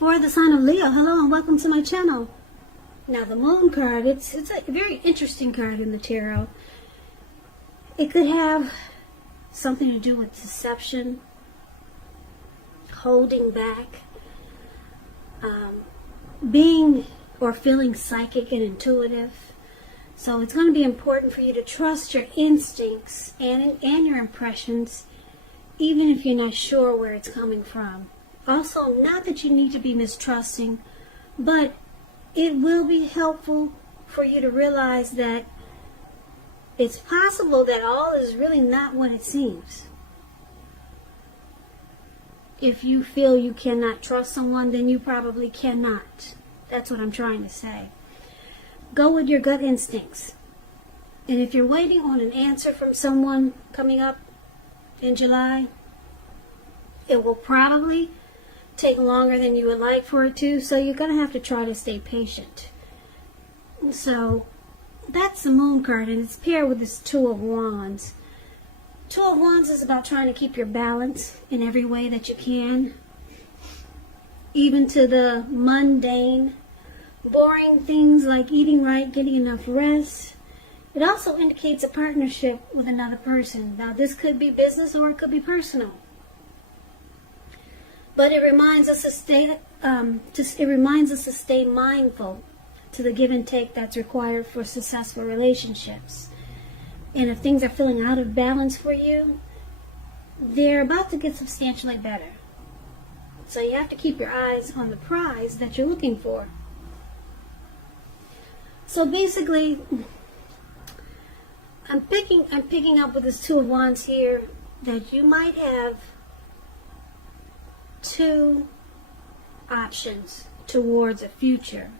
For the sign of Leo, hello and welcome to my channel. Now the Moon card, it's a very interesting card in the tarot. It could have something to do with deception, holding back, being or feeling psychic and intuitive. So it's going to be important for you to trust your instincts and your impressions, even if you're not sure where it's coming from. Also, not that you need to be mistrusting, but it will be helpful for you to realize that it's possible that all is really not what it seems. If you feel you cannot trust someone, then you probably cannot. That's what I'm trying to say. Go with your gut instincts. And if you're waiting on an answer from someone coming up in July, it will probably take longer than you would like for it to, so you're going to have to try to stay patient. So that's the Moon card, and it's paired with this Two of Wands. Two of Wands is about trying to keep your balance in every way that you can, even to the mundane, boring things like eating right, getting enough rest. It also indicates a partnership with another person. Now this could be business or it could be personal. But it reminds us to stay mindful to the give and take that's required for successful relationships. And if things are feeling out of balance for you, they're about to get substantially better. So you have to keep your eyes on the prize that you're looking for. So basically, I'm picking up with this Two of Wands here that you might have two options towards a future.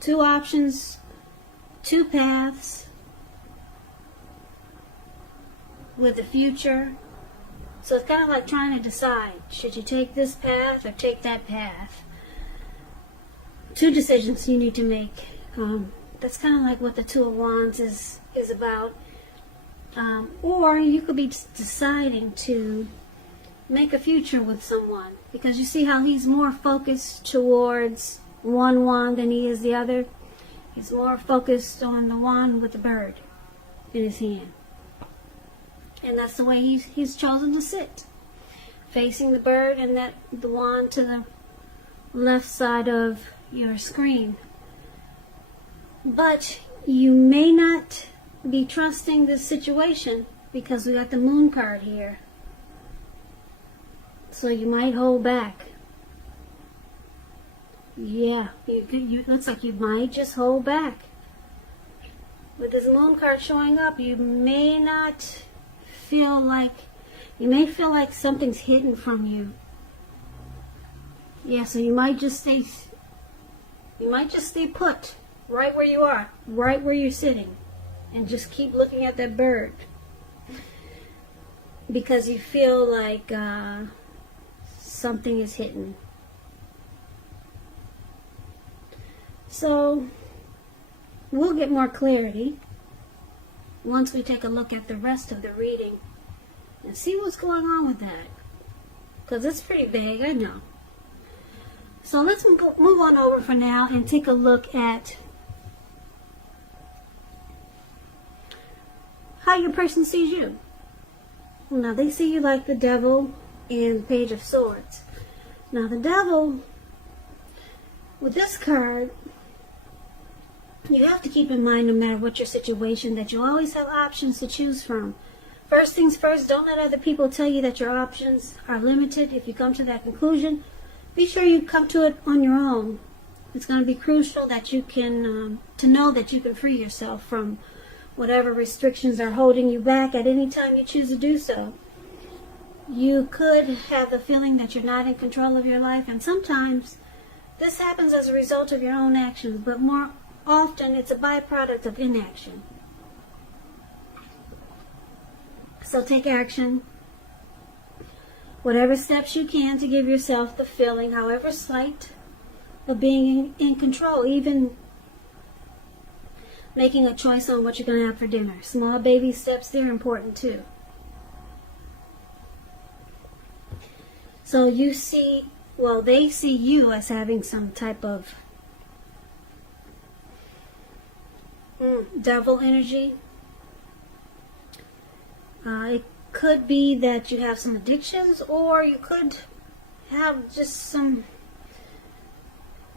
Two options, two paths with the future. So it's kind of like trying to decide, should you take this path or take that path? Two decisions you need to make. That's kind of like what the Two of Wands is about. Or you could be deciding to make a future with someone, because you see how he's more focused towards one wand than he is the other. He's more focused on the wand with the bird in his hand, and that's the way he's chosen to sit, facing the bird and the wand to the left side of your screen. But you may not be trusting this situation because we got the Moon card here. So you might hold back. Yeah, you looks like you might just hold back. With this Moon card showing up, you may feel like something's hidden from you. Yeah, so you might just stay put right where you are, right where you're sitting, and just keep looking at that bird because you feel like something is hidden. So we'll get more clarity once we take a look at the rest of the reading and see what's going on with that, because it's pretty vague, I know. So let's move on over for now and take a look at how your person sees you. Now they see you like the Devil and the Page of Swords. Now the Devil, with this card, you have to keep in mind, no matter what your situation, that you always have options to choose from. First things first, don't let other people tell you that your options are limited. If you come to that conclusion, be sure you come to it on your own. It's going to be crucial that you can, to know that you can free yourself from whatever restrictions are holding you back at any time you choose to do so. You could have the feeling that you're not in control of your life, and sometimes this happens as a result of your own actions, but more often it's a byproduct of inaction. So take action. Whatever steps you can to give yourself the feeling, however slight, of being in control. Even making a choice on what you're going to have for dinner. Small baby steps, they're important too. So you see well, they see you as having some type of devil energy. It could be that you have some addictions, or you could have just some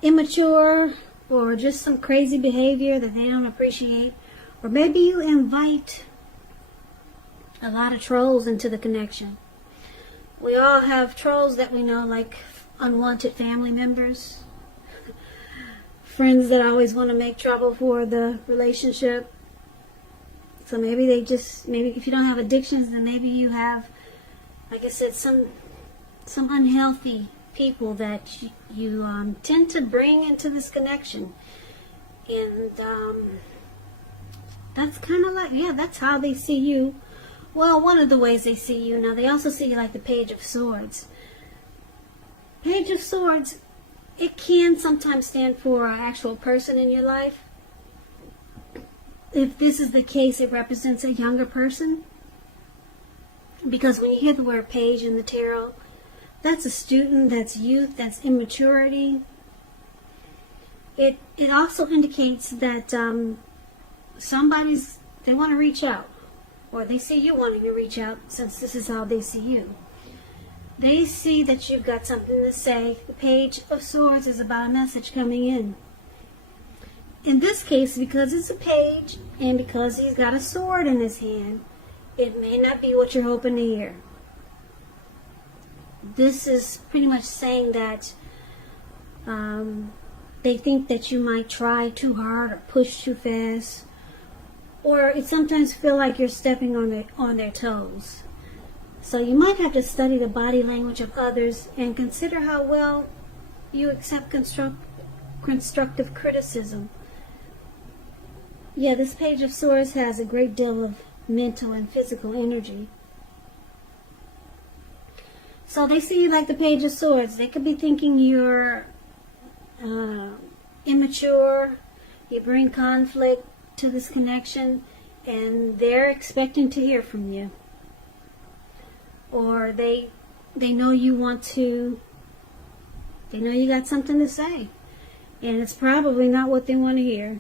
immature or just some crazy behavior that they don't appreciate. Or maybe you invite a lot of trolls into the connection. We all have trolls that we know, like unwanted family members, friends that always want to make trouble for the relationship. So maybe maybe if you don't have addictions, then maybe you have, like I said, some unhealthy people that you tend to bring into this connection. And that's kind of like, yeah, that's how they see you. Well, one of the ways they see you. Now, they also see you like the Page of Swords. Page of Swords, it can sometimes stand for an actual person in your life. If this is the case, it represents a younger person. Because when you hear the word page in the tarot, that's a student, that's youth, that's immaturity. It also indicates that they want to reach out. Or they see you wanting to reach out, since this is how they see you. They see that you've got something to say. The Page of Swords is about a message coming in. In this case, because it's a page, and because he's got a sword in his hand, it may not be what you're hoping to hear. This is pretty much saying that they think that you might try too hard or push too fast, or it sometimes feel like you're stepping on their toes. So you might have to study the body language of others and consider how well you accept constructive criticism. Yeah, this Page of Swords has a great deal of mental and physical energy. So they see you like the Page of Swords. They could be thinking you're immature, you bring conflict to this connection, and they're expecting to hear from you. Or they know you got something to say, and it's probably not what they want to hear.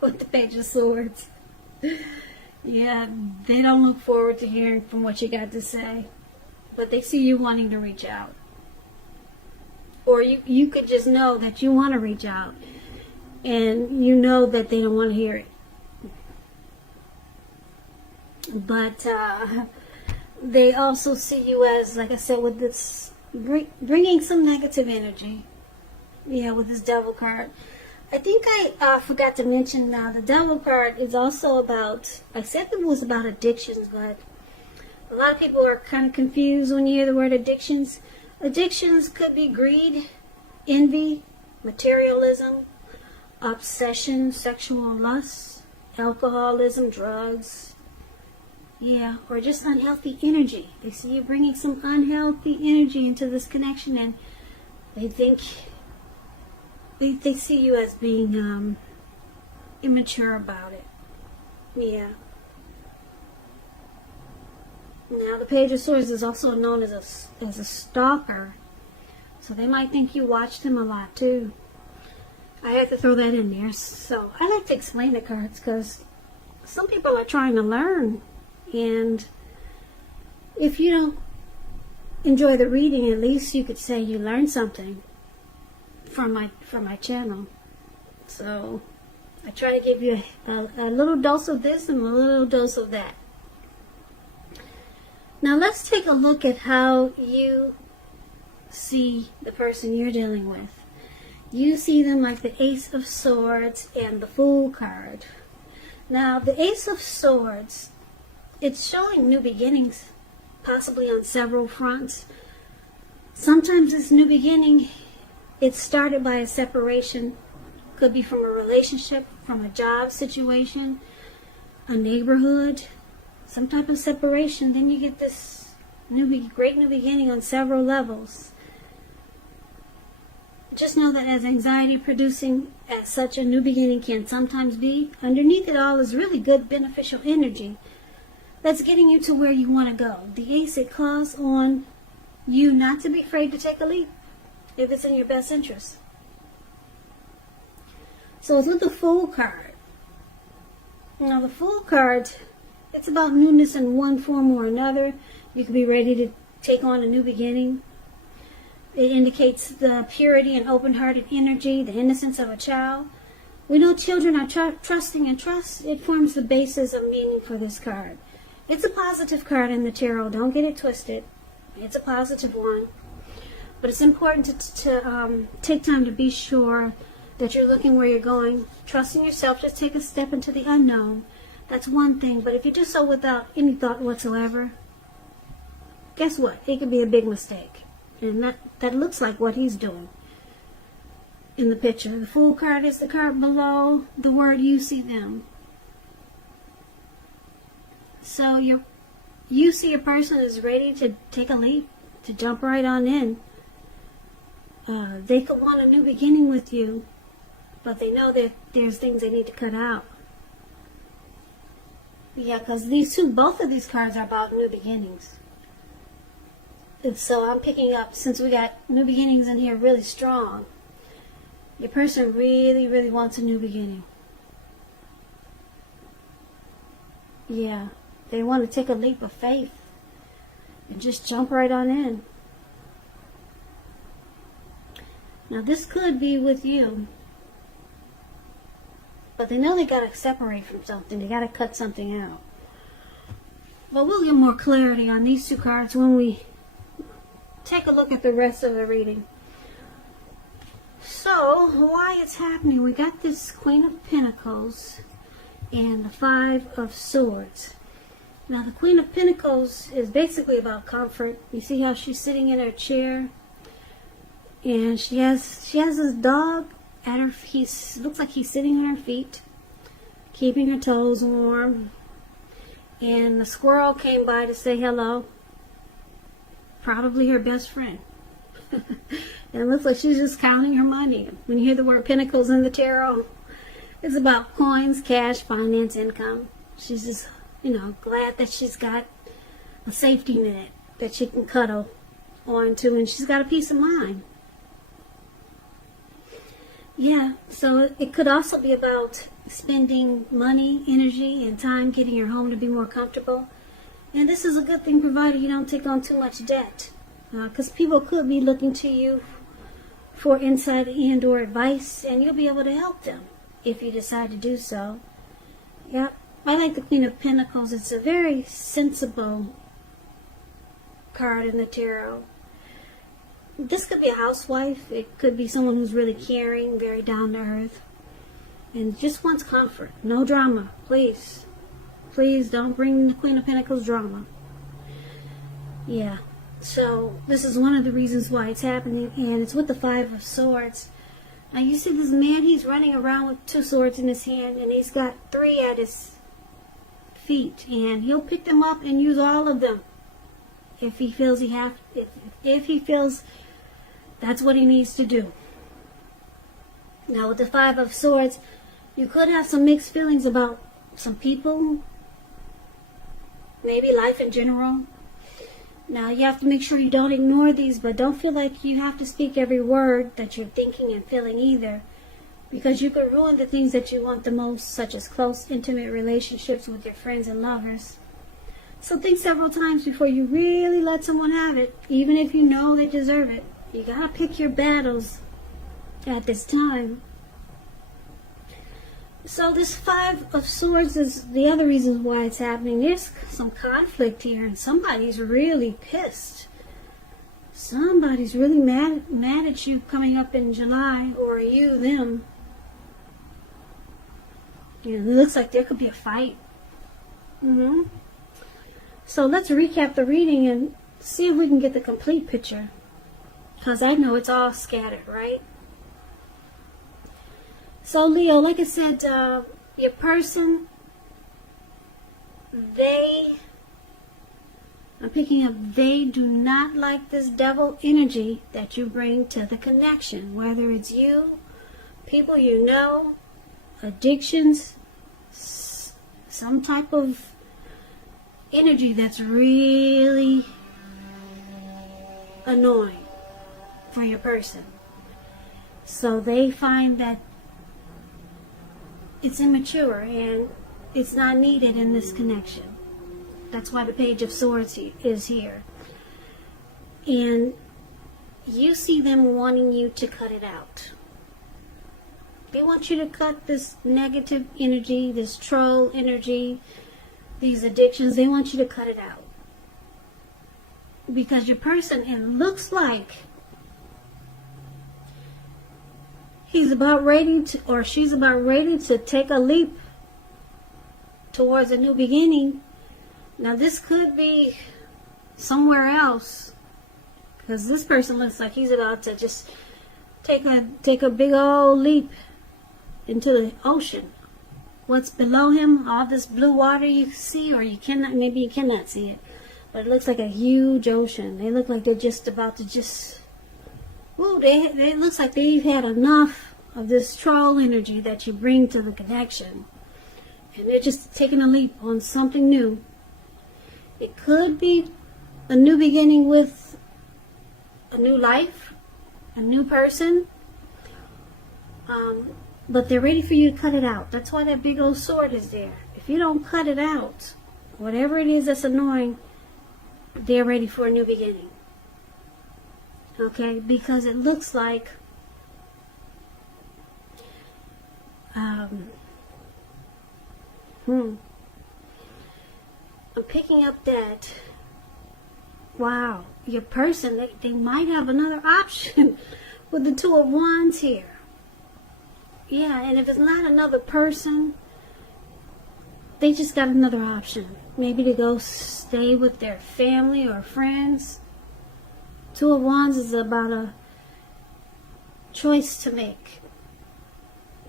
With the Page of Swords. Yeah, they don't look forward to hearing from what you got to say. But they see you wanting to reach out. Or you could just know that you want to reach out. And you know that they don't want to hear it. But they also see you as, like I said, with this bringing some negative energy. Yeah, with this Devil card. I think I forgot to mention the Devil card is also about, I said it was about addictions, but a lot of people are kind of confused when you hear the word addictions. Addictions could be greed, envy, materialism, obsession, sexual lust, alcoholism, drugs, or just unhealthy energy. They see you bringing some unhealthy energy into this connection, and they think they see you as being immature about it. Yeah. Now, the Page of Swords is also known as a stalker, so they might think you watched him a lot too. I had to throw that in there. So I like to explain the cards because some people are trying to learn, and if you don't enjoy the reading, at least you could say you learned something from my channel. So I try to give you a little dose of this and a little dose of that. Now let's take a look at how you see the person you're dealing with. You see them like the Ace of Swords and the Fool card. Now the Ace of Swords, it's showing new beginnings, possibly on several fronts. Sometimes this new beginning, it's started by a separation. Could be from a relationship, from a job situation, a neighborhood, some type of separation. Then you get this great new beginning on several levels. Just know that as anxiety producing as such a new beginning can sometimes be, underneath it all is really good beneficial energy that's getting you to where you want to go. The Ace, it calls on you not to be afraid to take a leap. if it's in your best interest. So it's with the Fool card. Now the Fool card, it's about newness in one form or another. You could be ready to take on a new beginning. It indicates the purity and open-hearted energy, the innocence of a child. We know children are trusting, and trust, it forms the basis of meaning for this card. It's a positive card in the tarot. Don't get it twisted. It's a positive one. But it's important to take time to be sure that you're looking where you're going. Trusting yourself, just take a step into the unknown. That's one thing. But if you do so without any thought whatsoever, guess what? It could be a big mistake. And that looks like what he's doing in the picture. The Fool card is the card below the word you see them. So you see a person is ready to take a leap, to jump right on in. They could want a new beginning with you, but they know that there's things they need to cut out. Yeah, because both of these cards are about new beginnings. And so I'm picking up, since we got new beginnings in here really strong, your person really, really wants a new beginning. Yeah, they want to take a leap of faith and just jump right on in. Now this could be with you, but they know they got to separate from something. They got to cut something out. But we'll get more clarity on these two cards when we take a look at the rest of the reading. So, why it's happening? We got this Queen of Pentacles and the Five of Swords. Now, the Queen of Pentacles is basically about comfort. You see how she's sitting in her chair, and she has this dog at her feet. Looks like he's sitting on her feet, keeping her toes warm. And the squirrel came by to say hello. Probably her best friend. And it looks like she's just counting her money. When you hear the word pentacles in the tarot, it's about coins, cash, finance, income. She's just, glad that she's got a safety net that she can cuddle onto, and she's got a peace of mind. Yeah, so it could also be about spending money, energy, and time getting your home to be more comfortable. And this is a good thing provided you don't take on too much debt. Because people could be looking to you for insight and or advice, and you'll be able to help them if you decide to do so. Yeah, I like the Queen of Pentacles. It's a very sensible card in the tarot. This could be a housewife. It could be someone who's really caring, very down to earth, and just wants comfort. No drama, please. Please don't bring the Queen of Pentacles drama. Yeah. So this is one of the reasons why it's happening, and it's with the Five of Swords. Now you see this man, he's running around with two swords in his hand, and he's got three at his feet, and he'll pick them up and use all of them if he feels if he feels that's what he needs to do. Now with the Five of Swords, you could have some mixed feelings about some people, maybe life in general. Now, you have to make sure you don't ignore these, but don't feel like you have to speak every word that you're thinking and feeling either, because you could ruin the things that you want the most, such as close, intimate relationships with your friends and lovers. So think several times before you really let someone have it, even if you know they deserve it. You gotta pick your battles at this time. So this Five of Swords is the other reason why it's happening. There's some conflict here, and somebody's really pissed. Somebody's really mad at you coming up in July, or you, them. It looks like there could be a fight. So let's recap the reading and see if we can get the complete picture, because I know it's all scattered, right? So Leo, like I said, your person, I'm picking up, they do not like this devil energy that you bring to the connection, whether it's you, people you know, addictions, some type of energy that's really annoying. for your person. So they find that it's immature and it's not needed in this connection. That's why the Page of Swords is here. And you see them wanting you to cut it out. They want you to cut this negative energy, this troll energy, these addictions. They want you to cut it out. Because your person, it looks like he's about ready to, or she's about ready to take a leap towards a new beginning. Now this could be somewhere else, because this person looks like he's about to just take a big old leap into the ocean. What's below him, all this blue water you see, or you cannot, maybe you cannot see it, but it looks like a huge ocean. They look like they're just about to just, whoa, it looks like they've had enough of this troll energy that you bring to the connection. And they're just taking a leap on something new. It could be a new beginning with a new life, a new person. But they're ready for you to cut it out. That's why that big old sword is there. If you don't cut it out, whatever it is that's annoying, they're ready for a new beginning. Okay? Because it looks like I'm picking up that, wow, your person, they might have another option with the Two of Wands here. Yeah, and if it's not another person, they just got another option. Maybe to go stay with their family or friends. Two of Wands is about a choice to make.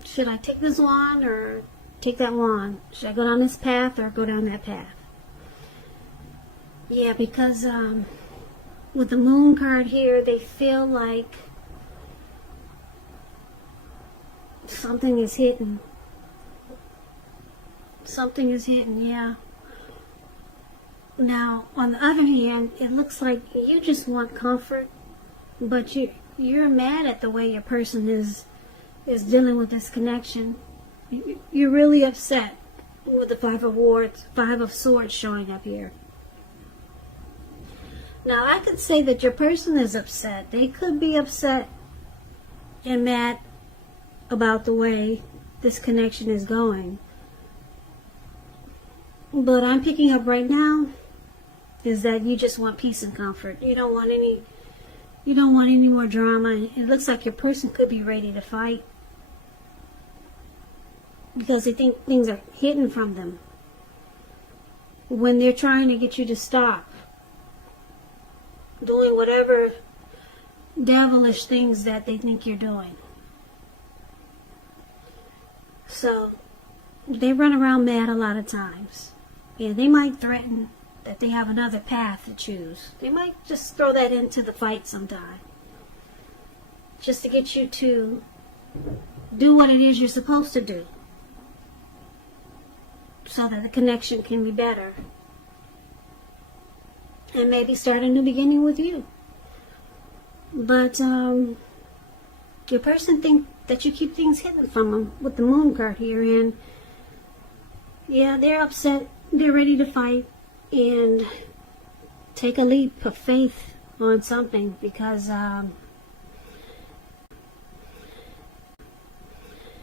Should I take this wand or take that wand? Should I go down this path or go down that path? Yeah, because with the Moon card here, they feel like something is hidden. Something is hidden, yeah. Now, on the other hand, it looks like you just want comfort, but you're mad at the way your person is dealing with this connection. You're really upset with the Five of Swords showing up here. Now, I could say that your person is upset. They could be upset and mad about the way this connection is going. But I'm picking up right now is that you just want peace and comfort. You don't want any more drama. It looks like your person could be ready to fight because they think things are hidden from them when they're trying to get you to stop doing whatever devilish things that they think you're doing. So they run around mad a lot of times. Yeah, they might threaten that they have another path to choose. They might just throw that into the fight sometime, just to get you to do what it is you're supposed to do, so that the connection can be better. And maybe start a new beginning with you. But your person think that you keep things hidden from them with the Moon card here. And yeah, they're upset. They're ready to fight and take a leap of faith on something because